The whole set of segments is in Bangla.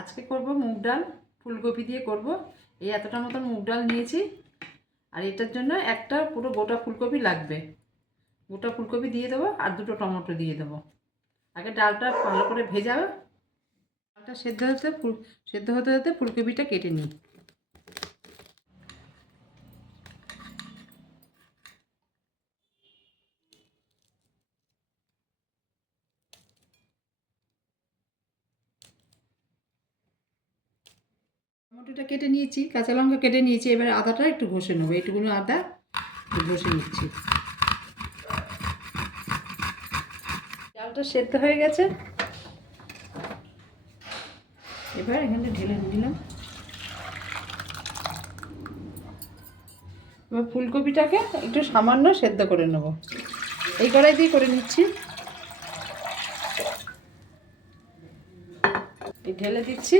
আজকে করব মুগ ডাল ফুলকপি দিয়ে করব। এই এতটা মতন মুগ ডাল নিয়েছি, আর এটার জন্য একটা পুরো গোটা ফুলকপি লাগবে। গোটা ফুলকপি দিয়ে দেবো আর দুটো টমেটো দিয়ে দেবো। আগে ডালটা ভালো করে ভেজাবে। ডালটা সেদ্ধ হতে হতে ফুলকপিটা কেটে নিই। টমেটোটা কেটে নিয়েছি, কাঁচা লঙ্কা কেটে নিয়েছি। এবার আদাটা একটু ঘষে নেবো, এইটুকুনো আদা ঘষে নিচ্ছি। ডালটা সেদ্ধ হয়ে গেছে, এবার এখানে ঢেলে দিলাম। এবার ফুলকপিটাকে একটু সামান্য সেদ্ধ করে নেব, এই কড়াই দিয়ে করে নিচ্ছি। এই ঢেলে দিচ্ছি।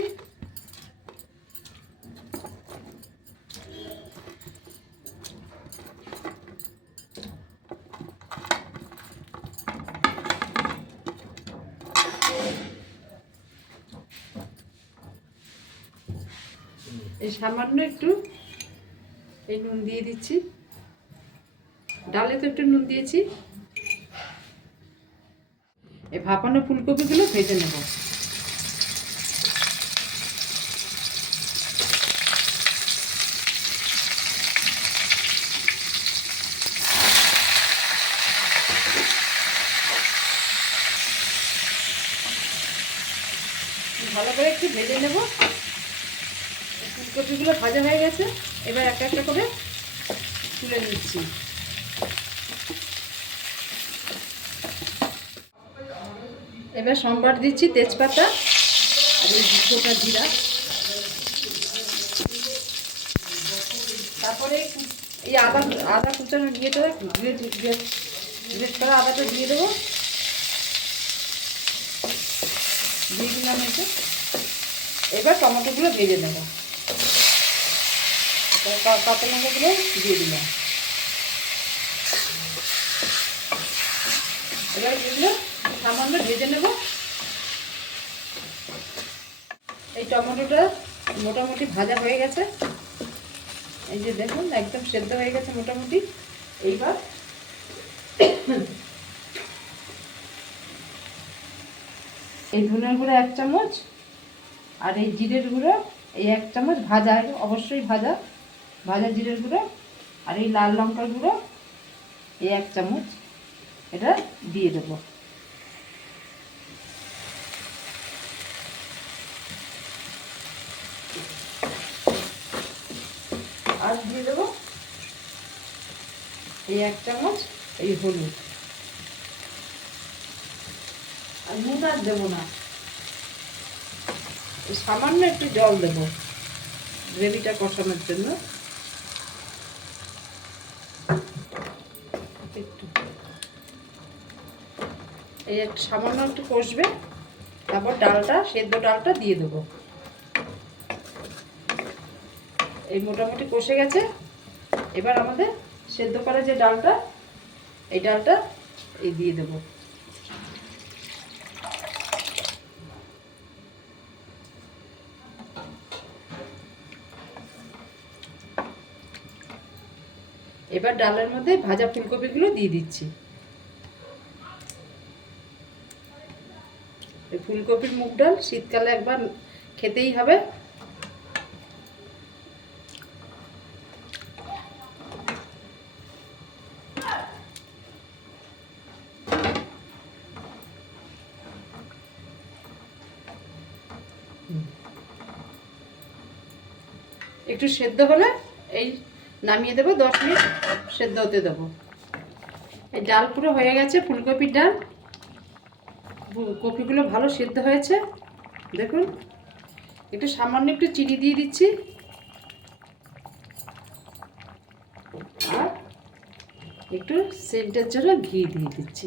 এই সামান্য একটু এই নুন দিয়ে দিচ্ছি, ডালে তো একটু নুন দিয়েছি। এই ভাপানো ফুলকপিগুলো ভেজে নেব। ভালো করে একটু ভেজে নেব। ফুলকপিগুলো ভাজা হয়ে গেছে, এবার একটা একটা করে তুলে নিচ্ছি। এবার সম্বার দিচ্ছি তেজপাতা আর এই দুটোটা জিরা। তারপরে এই আদা কুচানো দিয়ে দেবো, গ্রেট করা আদাটা দিয়ে দেবো, দিয়ে দিলাম এতে। এবার টমেটোগুলো ভেজে নেব, কাঁচা লঙ্কাগুলো দিয়ে দিলাম। এবার এগুলো সামান্য ভেজে নেব। এই টমেটোটা মোটামুটি ভাজা হয়ে গেছে, এই যে দেখুন একদম সেদ্ধ হয়ে গেছে মোটামুটি। এইবার এই ধনের গুঁড়ো 1 চামচ আর এই জিরের গুঁড়ো এই 1 চামচ, ভাজা অবশ্যই ভাজা জিরের গুঁড়ো, আর এই লাল লঙ্কার গুঁড়ো এই 1 চামচ, এটা দিয়ে দেবো। আর দিয়ে দেবো এই 1 চামচ এই হলুদ। আর নুন আর দেবো না, সামান্য একটু জল দেবো গ্রেভিটা কষানোর জন্য। একটু এই একটু সামান্য একটু কষবে, তারপর সেদ্ধ ডালটা দিয়ে দেবো। এই মোটামুটি কষে গেছে, এবার আমাদের সেদ্ধ করা যে ডালটা, এই ডালটা এই দিয়ে দেবো। এবার ডালের মধ্যে ভাজা ফুলকপিগুলো দিয়ে দিচ্ছি। এই ফুলকপির মুগ ডাল শীতকালে একবার খেতেই হবে। একটু সেদ্ধ হলে এই নামিয়ে দেবো, 10 মিনিট সেদ্ধ হতে দেবো। এই ডাল পুরো হয়ে গেছে, ফুলকপির ডাল। কপিগুলো ভালো সেদ্ধ হয়েছে দেখুন। একটু সামান্য একটু চিনি দিয়ে দিচ্ছি, আর একটু সেন্টের জন্য ঘি দিয়ে দিচ্ছি।